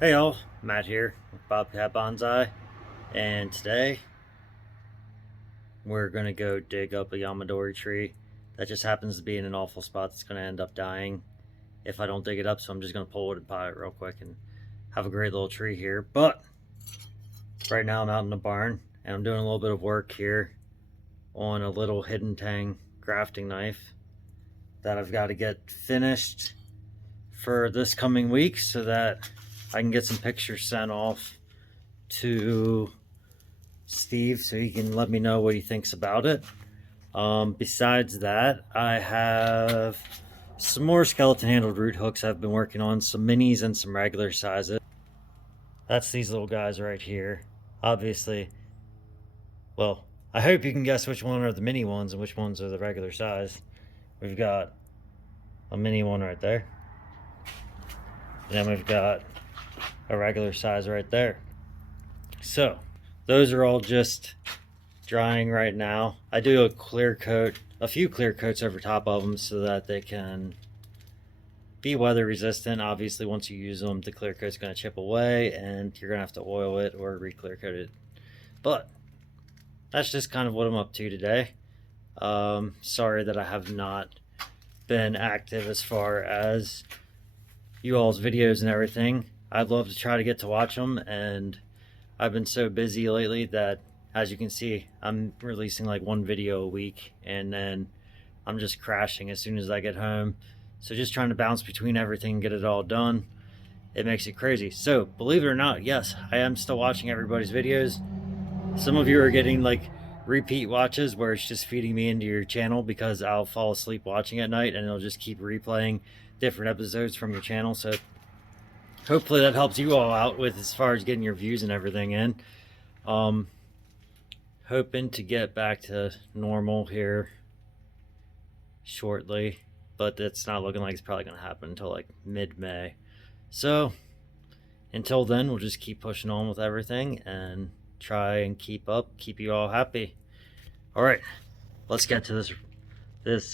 Hey y'all, Matt here with Bobcat Bonsai, and today we're gonna go dig up a Yamadori tree that just happens to be in an awful spot that's gonna end up dying if I don't dig it up. So I'm just gonna pull it and pot it real quick and have a great little tree here. But right now I'm out in the barn and I'm doing a little bit of work here on a little hidden tang grafting knife that I've got to get finished for this coming week so that I can get some pictures sent off to Steve so he can let me know what he thinks about it. Besides that, I have some more skeleton handled root hooks I've been working on, some minis and some regular sizes. That's these little guys right here. Obviously, well, I hope you can guess which one are the mini ones and which ones are the regular size. We've got a mini one right there. And then we've got a regular size right there. So, those are all just drying right now. I do a few clear coats over top of them so that they can be weather resistant. Obviously, once you use them, the clear coat's going to chip away and you're going to have to oil it or re-clear coat it. But that's just kind of what I'm up to today. Sorry that I have not been active as far as you all's videos and everything. I'd love to try to get to watch them, and I've been so busy lately that, as you can see, I'm releasing like one video a week and then I'm just crashing as soon as I get home. So just trying to bounce between everything and get it all done, it makes it crazy. So believe it or not, yes, I am still watching everybody's videos. Some of you are getting like repeat watches where it's just feeding me into your channel because I'll fall asleep watching at night and it'll just keep replaying different episodes from your channel. So hopefully that helps you all out with as far as getting your views and everything in. Hoping to get back to normal here shortly, but it's not looking like it's probably going to happen until like mid-May. So until then, we'll just keep pushing on with everything and try and keep you all happy. All right, let's get to this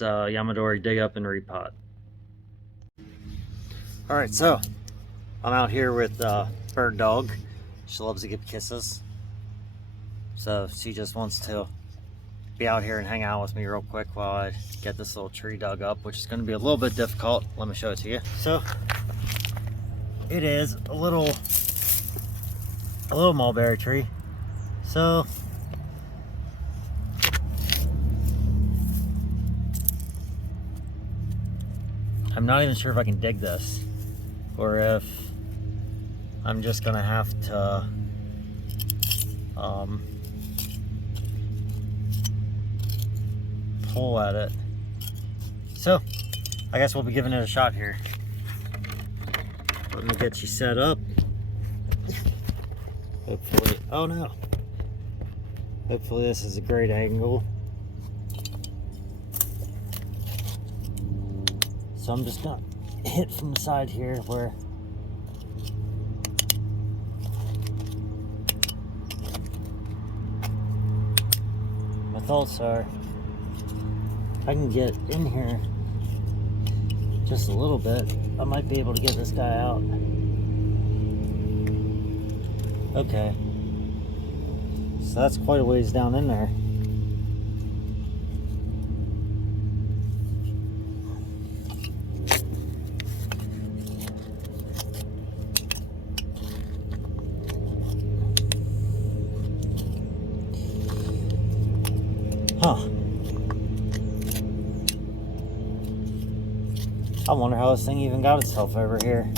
Yamadori dig up and repot. All right, so I'm out here with Bird Dog. She loves to give kisses. So she just wants to be out here and hang out with me real quick while I get this little tree dug up, which is going to be a little bit difficult. Let me show it to you. So it is a little mulberry tree. So I'm not even sure if I can dig this or if I'm just gonna have to pull at it. So I guess we'll be giving it a shot here. Let me get you set up. Hopefully, oh no. Hopefully this is a great angle. So I'm just gonna hit from the side here where my thoughts are. If I can get in here just a little bit, I might be able to get this guy out. Okay. So that's quite a ways down in there. Huh. I wonder how this thing even got itself over here.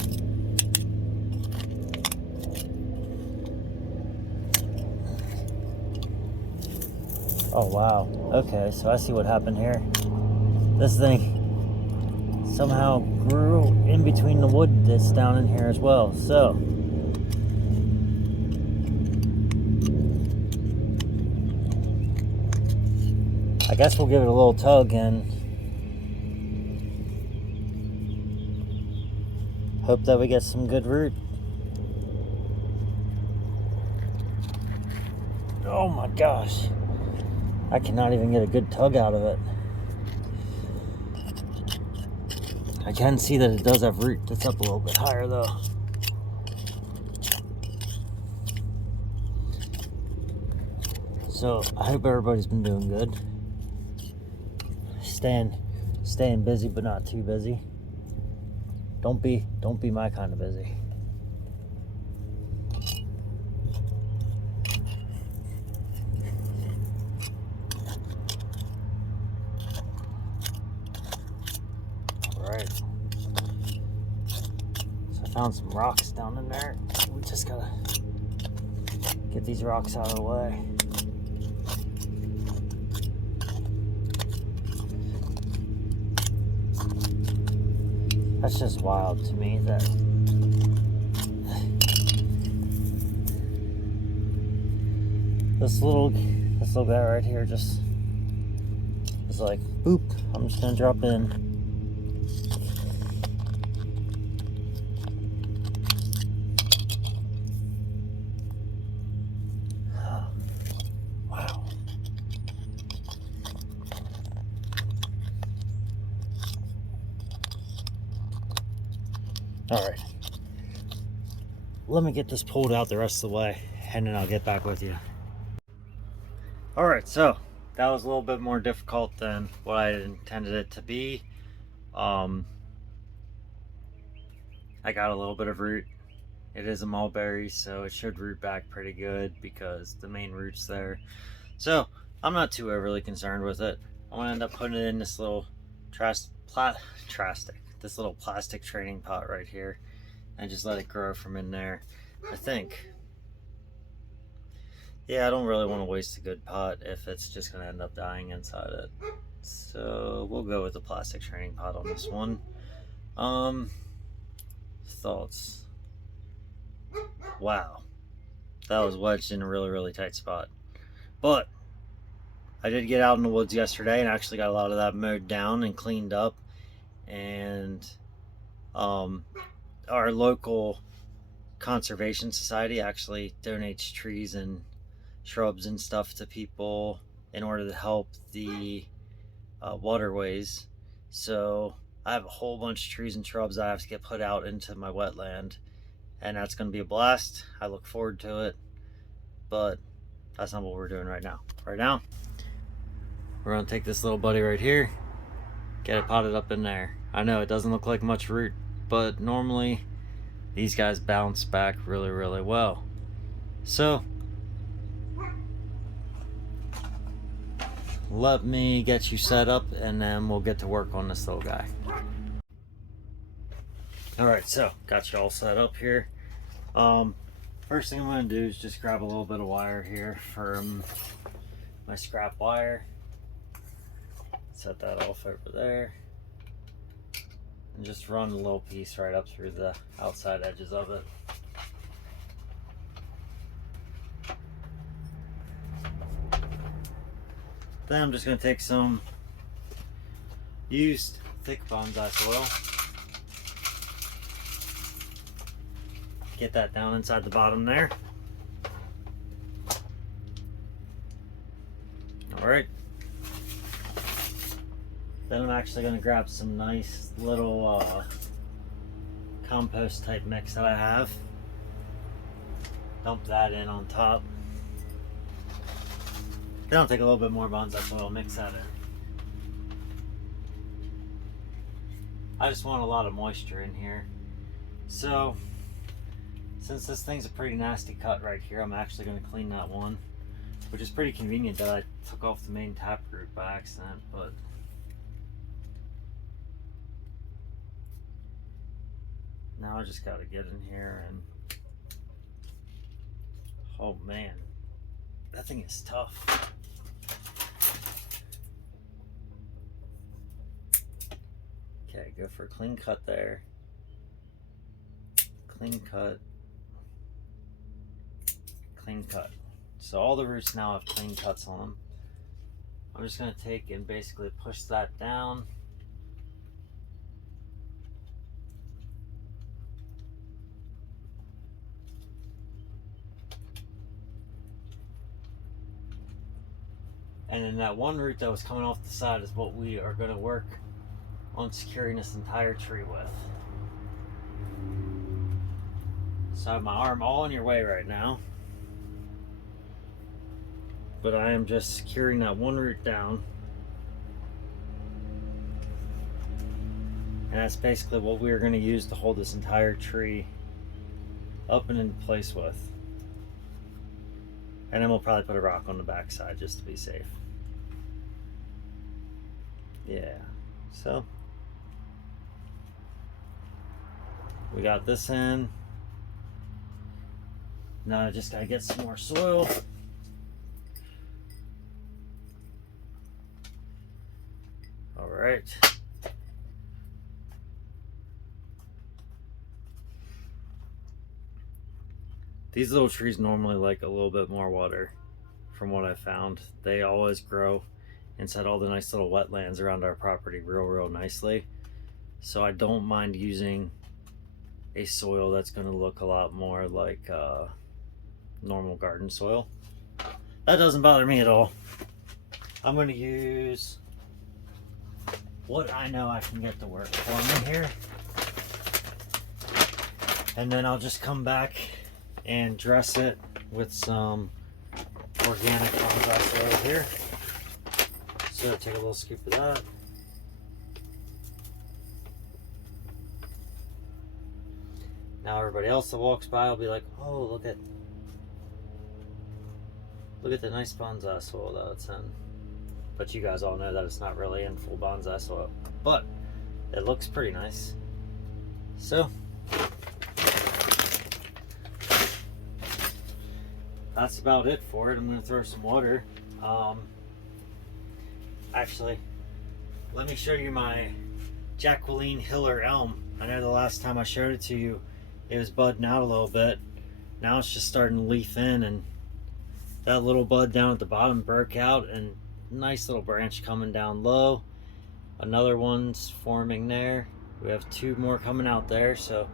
Oh wow, okay, so I see what happened here. This thing somehow grew in between the wood that's down in here as well. So I guess we'll give it a little tug and hope that we get some good root. Oh my gosh. I cannot even get a good tug out of it. I can see that it does have root that's up a little bit higher though. So I hope everybody's been doing good. Staying busy, but not too busy. Don't be my kind of busy. All right. So I found some rocks down in there. We just gotta get these rocks out of the way. That's just wild to me that this little guy right here just is like, boop, I'm just gonna drop in. Wow. All right. Let me get this pulled out the rest of the way, and then I'll get back with you. All right, so that was a little bit more difficult than what I intended it to be. I got a little bit of root. It is a mulberry, so it should root back pretty good because the main root's there. So I'm not too overly concerned with it. I'm gonna end up putting it in this little this little plastic training pot right here, and just let it grow from in there. I think. Yeah, I don't really want to waste a good pot if it's just gonna end up dying inside it. So we'll go with the plastic training pot on this one. Thoughts. Wow, that was wedged in a really tight spot. But I did get out in the woods yesterday and actually got a lot of that mowed down and cleaned up. And our local conservation society actually donates trees and shrubs and stuff to people in order to help the waterways. So I have a whole bunch of trees and shrubs that I have to get put out into my wetland, and that's going to be a blast. I look forward to it, but that's not what we're doing right now. Right now, we're going to take this little buddy right here, get it potted up in there. I know it doesn't look like much root, but normally these guys bounce back really well. So let me get you set up and then we'll get to work on this little guy. Alright, so got you all set up here. First thing I'm going to do is just grab a little bit of wire here from my scrap wire. Set that off over there. And just run a little piece right up through the outside edges of it. Then I'm just going to take some used thick bonsai soil. Get that down inside the bottom there. Alright. Then I'm actually going to grab some nice little compost type mix that I have. Dump that in on top. Then I'll take a little bit more bonsai soil, mix that in. I just want a lot of moisture in here. So, since this thing's a pretty nasty cut right here, I'm actually going to clean that one. Which is pretty convenient that I took off the main taproot by accident, but now I just got to get in here and, oh man, that thing is tough. Okay, go for a clean cut there. Clean cut. Clean cut. So all the roots now have clean cuts on them. I'm just going to take and basically push that down. And then that one root that was coming off the side is what we are going to work on securing this entire tree with. So I have my arm all in your way right now. but I am just securing that one root down. And that's basically what we're going to use to hold this entire tree up and in place with. And then we'll probably put a rock on the back side just to be safe. Yeah, so we got this in. Now I just gotta get some more soil. All right. These little trees normally like a little bit more water, from what I found. They always grow inside all the nice little wetlands around our property real nicely. So I don't mind using a soil that's going to look a lot more like normal garden soil. That doesn't bother me at all. I'm going to use what I know I can get to work for me here. And then I'll just come back and dress it with some organic bonsai soil here. So take a little scoop of that. Now everybody else that walks by will be like, oh, look at the nice bonsai soil that it's in. But you guys all know that it's not really in full bonsai soil, but it looks pretty nice. So that's about it for it. I'm going to throw some water. Actually, let me show you my Jacqueline Hiller elm. I know the last time I showed it to you, it was budding out a little bit. Now it's just starting to leaf in, and that little bud down at the bottom broke out, and nice little branch coming down low. Another one's forming there. We have two more coming out there, so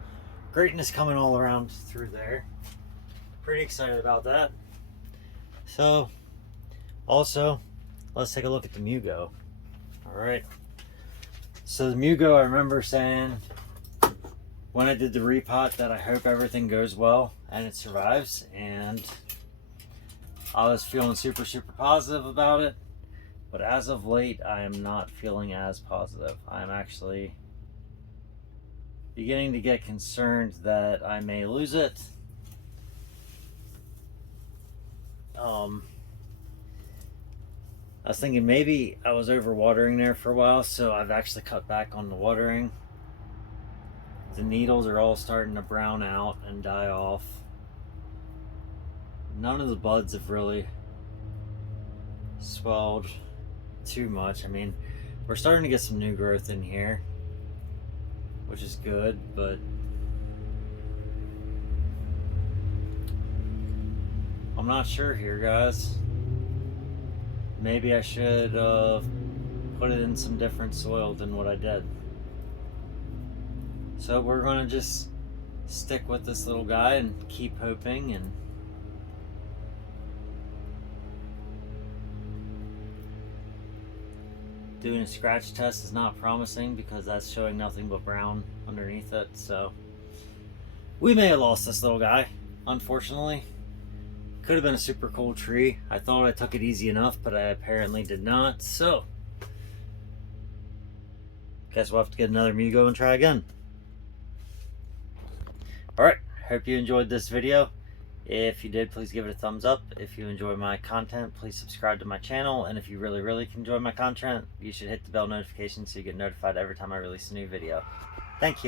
greatness coming all around through there. Pretty excited about that. So also, let's take a look at the Mugo. All right, so the Mugo, I remember saying when I did the repot that I hope everything goes well and it survives, and I was feeling super positive about it. But as of late, I am not feeling as positive. I'm actually beginning to get concerned that I may lose it. I was thinking maybe I was overwatering there for a while, so I've actually cut back on the watering. The needles are all starting to brown out and die off. None of the buds have really swelled too much. I mean, we're starting to get some new growth in here, which is good, but I'm not sure here, guys. Maybe I should put it in some different soil than what I did. So we're gonna just stick with this little guy and keep hoping. And doing a scratch test is not promising because that's showing nothing but brown underneath it. So we may have lost this little guy, unfortunately. Could have been a super cool tree. I thought I took it easy enough, but I apparently did not. So guess we'll have to get another Mugo and try again. Alright, hope you enjoyed this video. If you did, please give it a thumbs up. If you enjoy my content, please subscribe to my channel. And if you really enjoy my content, you should hit the bell notification so you get notified every time I release a new video. Thank you.